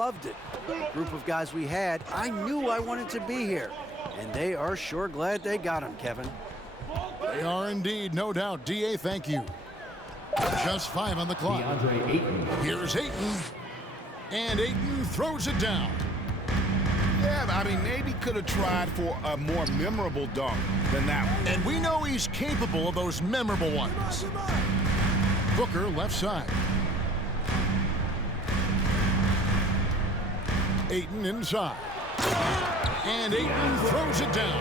loved it. The group of guys we had, I knew I wanted to be here. And they are sure glad they got him, Kevin. They are indeed, no doubt. D.A., thank you. Just 5 on the clock. Here's Ayton. And Ayton throws it down. Yeah, I mean, maybe could have tried for a more memorable dunk than that one. And we know he's capable of those memorable ones. Booker left side. Ayton inside. And Ayton throws it down.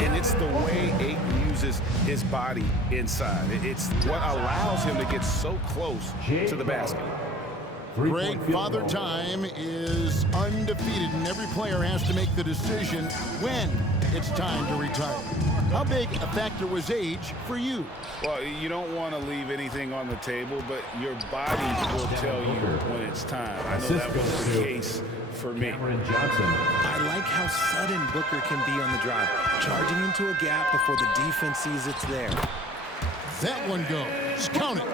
And it's the way Ayton uses his body inside. It's what allows him to get so close to the basket. Greg, Father Time is undefeated, and every player has to make the decision when it's time to retire. How big a factor was age for you? Well, you don't want to leave anything on the table, but your body will tell you when it's time. I know that was the case for me. I like how sudden Booker can be on the drive, charging into a gap before the defense sees it's there. That one goes. Count it.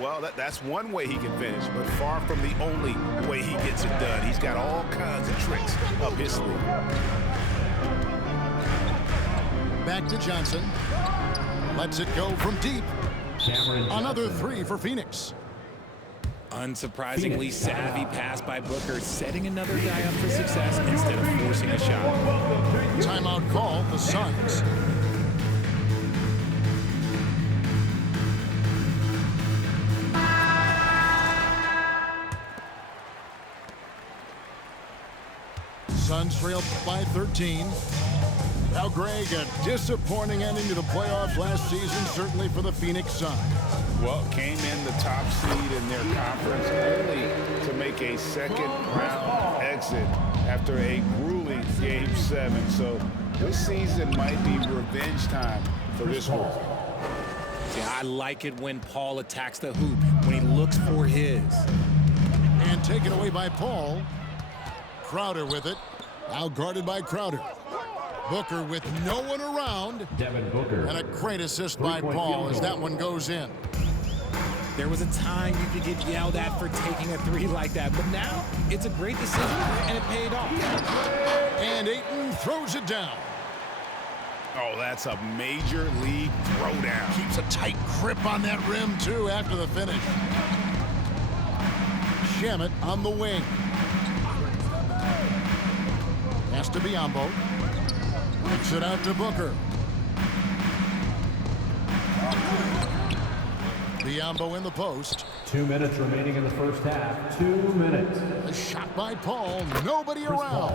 Well, that's one way he can finish, but far from the only way he gets it done. He's got all kinds of tricks up his sleeve. Back to Johnson. Lets it go from deep. Another 3 for Phoenix. Unsurprisingly savvy pass by Booker, setting another guy up for success instead of forcing a shot. Timeout call, the Suns. Suns trailed by 13. Now, Greg, a disappointing ending to the playoffs last season, certainly for the Phoenix Suns. Well, came in the top seed in their conference only to make a second-round exit after a grueling Game 7. So this season might be revenge time for this group. Yeah, I like it when Paul attacks the hoop, when he looks for his. And taken away by Paul. Crowder with it. Now guarded by Crowder. Booker with no one around. Devin Booker. And a great assist by Paul as that one goes in. There was a time you could get yelled at for taking a 3 like that, but now it's a great decision, and it paid off. And Ayton throws it down. Oh, that's a major league throwdown. Keeps a tight grip on that rim, too, after the finish. Shamet on the wing. Pass to Biyombo. Kicks it out to Booker. Biyombo in the post. 2 minutes remaining in the first half. 2 minutes. A shot by Paul. Nobody around.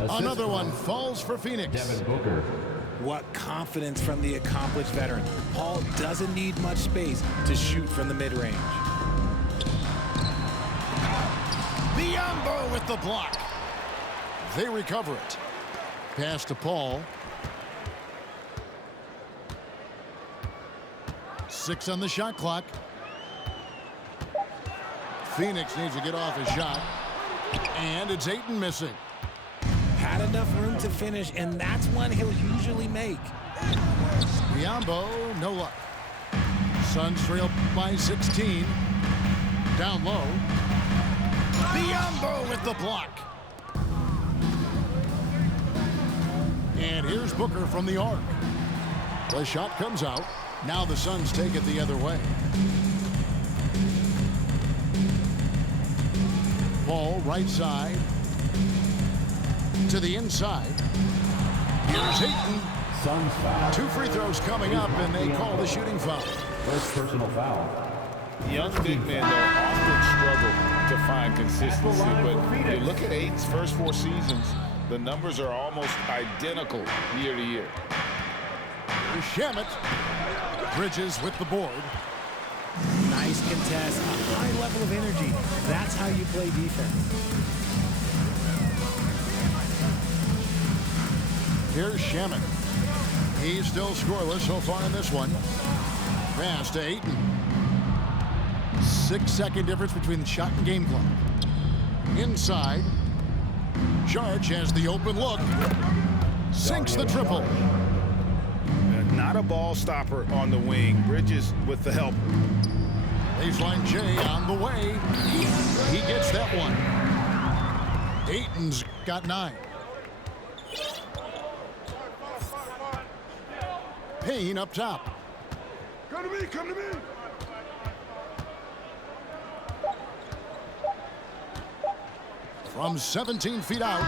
Another one falls for Phoenix. Devin Booker. What confidence from the accomplished veteran. Paul doesn't need much space to shoot from the mid-range. Biyombo with the block. They recover it. Pass to Paul. 6 on the shot clock. Phoenix needs to get off his shot. And it's Ayton missing. Had enough room to finish, and that's one he'll usually make. Biyombo, no luck. Suns trail by 16. Down low. Biyombo with the block. And here's Booker from the arc. The shot comes out. Now the Suns take it the other way. Paul, right side. To the inside. Here's Ayton. Suns foul. 2 free throws coming up, and they call the shooting foul. First personal foul. Young big men, though, often struggle to find consistency, but you look at Ayton's first 4 seasons, the numbers are almost identical year to year. Shamet. Bridges with the board. Nice contest, a high level of energy. That's how you play defense. Here's Shamet. He's still scoreless so far in this one. Pass to Ayton. 6-second difference between the shot and game clock. Inside. Charge has the open look. Sinks the triple. Not a ball stopper on the wing. Bridges with the help. Baseline J on the way. one. Ayton's got 9. Payne up top. Come to me, come to me. From 17 feet out.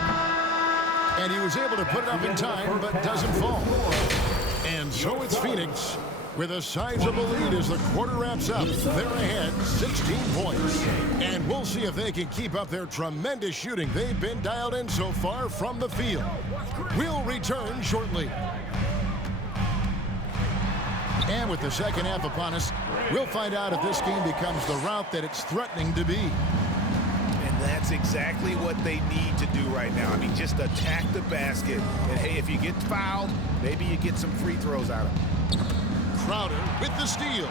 And he was able to put it up in time, but doesn't fall. And so it's Phoenix with a sizable lead as the quarter wraps up. They're ahead 16 points. And we'll see if they can keep up their tremendous shooting they've been dialed in so far from the field. We'll return shortly. And with the second half upon us, we'll find out if this game becomes the route that it's threatening to be. And that's exactly what they need to do right now. I mean, just attack the basket. And, hey, if you get fouled, maybe you get some free throws out of it. Crowder with the steal.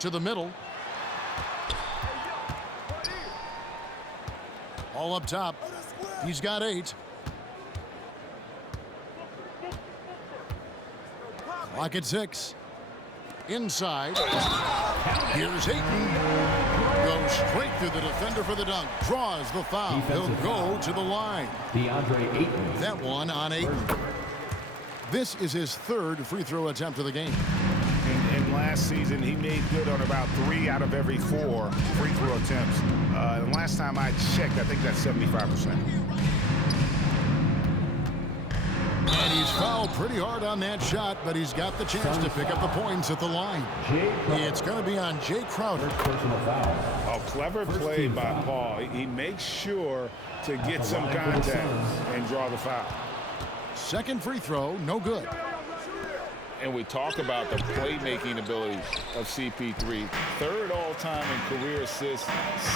To the middle. All up top. He's got 8. Clock at 6. Inside. Here's Ayton. Goes straight through the defender for the dunk. Draws the foul. He'll go to the line. DeAndre Ayton. That one on Ayton. This is his 3rd free throw attempt of the game. And last season, he made good on about 3 out of every 4 free throw attempts. And last time I checked, I think that's 75%. And he's fouled pretty hard on that shot, but he's got the chance to pick up the points at the line. It's going to be on Jay Crowder. Personal foul. A clever play by Paul. He makes sure to get some contact and draw the foul. Second free throw, no good. And we talk about the playmaking ability of CP3. 3rd all-time in career assists,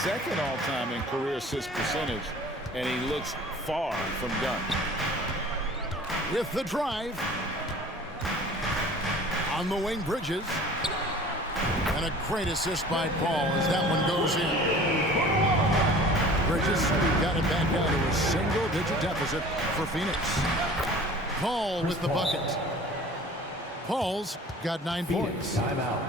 2nd all-time in career assist percentage, and he looks far from done. With the drive. On the wing, Bridges. And a great assist by Paul as that one goes in. Bridges got it back down to a single-digit deficit for Phoenix. Paul with the bucket. Paul's got 9 points. Timeout.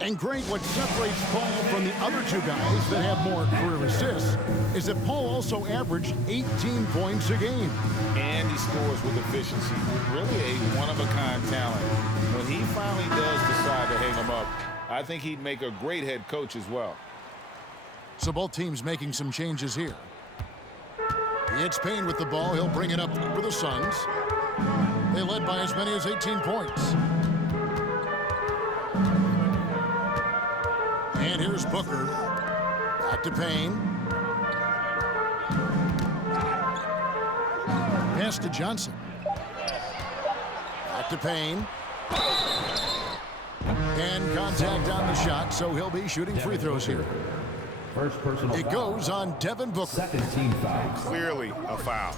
And Greg, what separates Paul from the other 2 guys that have more career assists is that Paul also averaged 18 points a game. And he scores with efficiency. Really a one-of-a-kind talent. When he finally does decide to hang him up, I think he'd make a great head coach as well. So both teams making some changes here. It's Payne with the ball. He'll bring it up for the Suns. They led by as many as 18 points. And here's Booker. Back to Payne. Pass to Johnson. Back to Payne. And contact on the shot, so he'll be shooting free throws here. First personal It foul. goes on Devin Booker. Second team foul. Clearly a foul.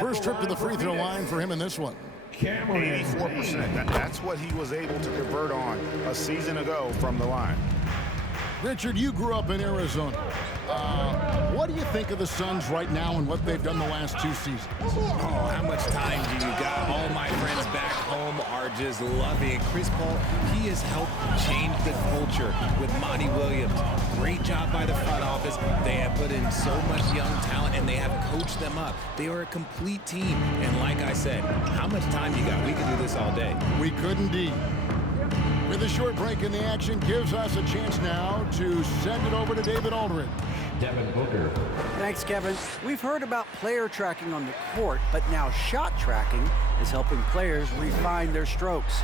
First trip to the free throw line for him in this one. 84%. That's what he was able to convert on a season ago from the line. Richard, you grew up in Arizona. What do you think of the Suns right now and what they've done the last 2 seasons? Oh, how much time do you got? All my friends back home are just loving it. Chris Paul, he has helped change the culture with Monty Williams. Great job by the front office. They have put in so much young talent, and they have coached them up. They are a complete team. And like I said, how much time you got? We could do this all day. We could indeed. With a short break in the action, gives us a chance now to send it over to David Aldridge. Devin Booker. Thanks, Kevin. We've heard about player tracking on the court, but now shot tracking is helping players refine their strokes.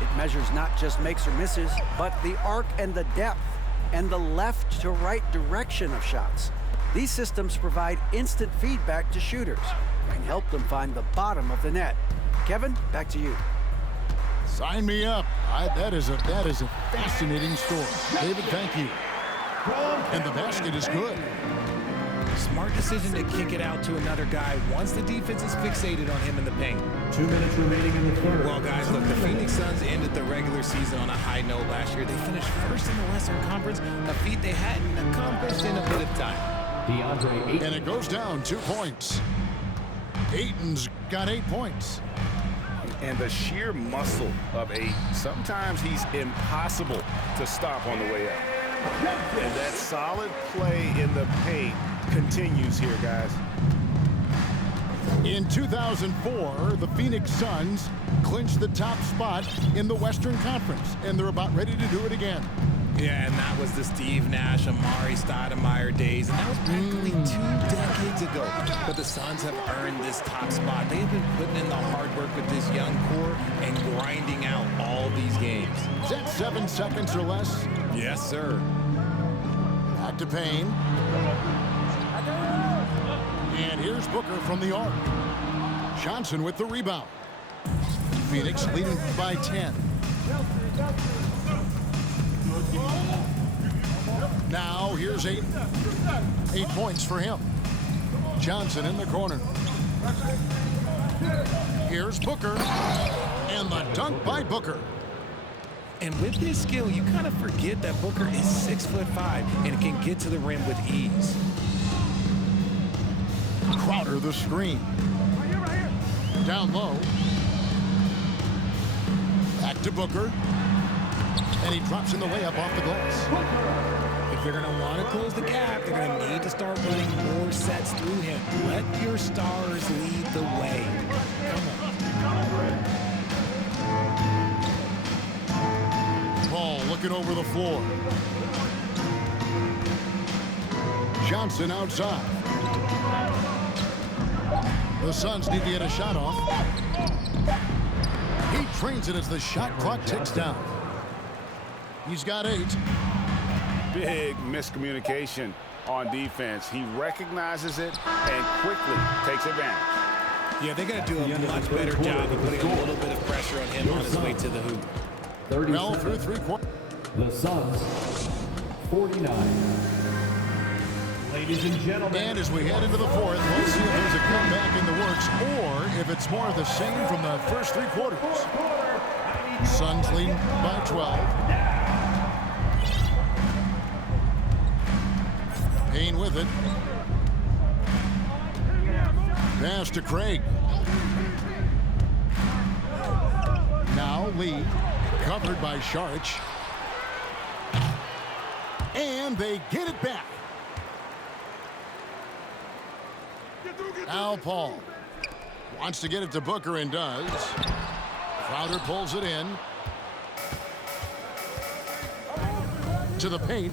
It measures not just makes or misses, but the arc and the depth and the left to right direction of shots. These systems provide instant feedback to shooters and help them find the bottom of the net. Kevin, back to you. Sign me up. That is a fascinating story. David, thank you. And the basket is good. Smart decision to kick it out to another guy once the defense is fixated on him in the paint. 2 minutes remaining in the third. Well, guys, look, the Phoenix Suns ended the regular season on a high note last year. They finished first in the Western Conference, a feat they hadn't accomplished in a bit of time. DeAndre Ayton. And it goes down 2 points. Ayton's got 8 points. And the sheer muscle of Ayton. Sometimes he's impossible to stop on the way up. And that solid play in the paint continues here, guys. In 2004, the Phoenix Suns clinched the top spot in the Western Conference, and they're about ready to do it again. Yeah, and that was the Steve Nash, Amari Stoudemire days, and that was practically 2 decades ago. But the Suns have earned this top spot. They've been putting in the hard work with this young core and grinding out all these games. Is that 7 seconds or less? Yes, sir. Back to Payne. And here's Booker from the arc. Johnson with the rebound. Phoenix leading by 10. Now here's 8 points for him. Johnson in the corner. Here's Booker. And the dunk by Booker. And with his skill, you kind of forget that Booker is 6'5" and can get to the rim with ease. Crowder the screen. Down low. Back to Booker. And he drops in the layup off the glass. If they're going to want to close the gap, they're going to need to start running more sets through him. Let your stars lead the way. Paul looking over the floor. Johnson outside. The Suns need to get a shot off. He trains it as the shot clock ticks down. He's got 8. Big miscommunication on defense. He recognizes it and quickly takes advantage. Yeah, they got to do a much better job of putting a little bit of pressure on him on his way to the hoop. 30 Well through seconds. 3 quarters. The Suns, 49. Ladies and gentlemen. And as we head into the 4th, we'll see if there's a comeback in the works or if it's more of the same from the first 3 quarters. Suns lead by 12. Payne with it. Pass to Craig. Now Lee, covered by Saric. And they get it back. Now Paul wants to get it to Booker and does. Crowder pulls it in. To the paint.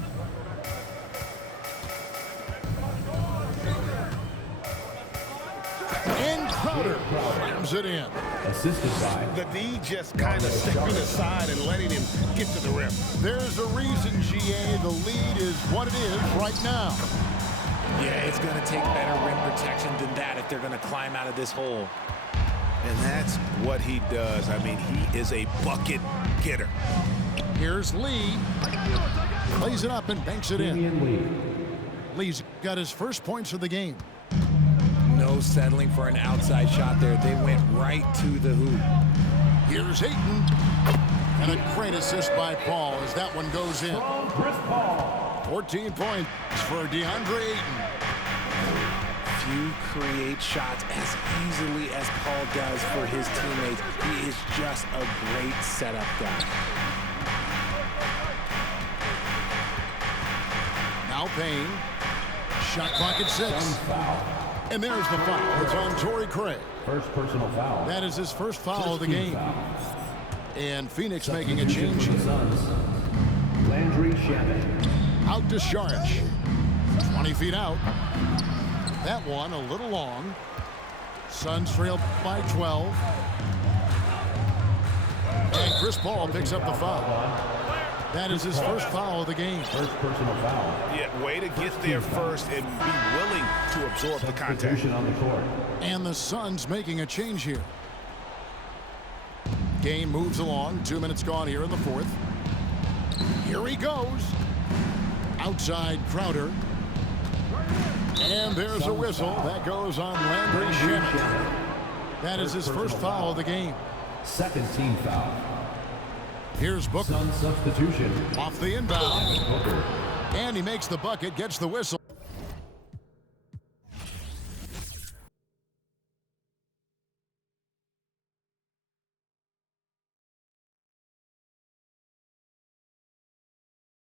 And Crowder slams it in. Assisted by The D just kind of stepping aside and letting him get to the rim. There's a reason, GA, the lead is what it is right now. Yeah, it's going to take better rim protection than that if they're going to climb out of this hole. And that's what he does. I mean, he is a bucket getter. Here's Lee. Plays it up and banks it in. Damian Lee. Lee's got his first points of the game. No settling for an outside shot there. They went right to the hoop. Here's Ayton. And a great assist by Paul as that one goes in. Chris Paul. 14 points for DeAndre Ayton. Few create shots as easily as Paul does for his teammates. He is just a great setup guy. Now Payne. Shot clock at 6. Foul. And there's the foul. It's on Torrey Craig. First personal foul. That is his first foul of the 16 game. foul. And Phoenix making a change For the here. Suns. Landry Shamet. Out to Saric. 20 feet out. That one a little long. Suns trail by 12. And Chris Paul picks up the foul. That is his first foul of the game. First personal foul. Yeah, way to get there first and be willing to absorb the contact. Substitution on the court. And the Suns making a change here. Game moves along. 2 minutes gone here in the 4th. Here he goes. Outside Crowder. And there's a whistle. That goes on Landry Shamet. That is his first foul of the game. Second team foul. Here's Booker Sun substitution. off the inbound. Booker. And he makes the bucket, gets the whistle.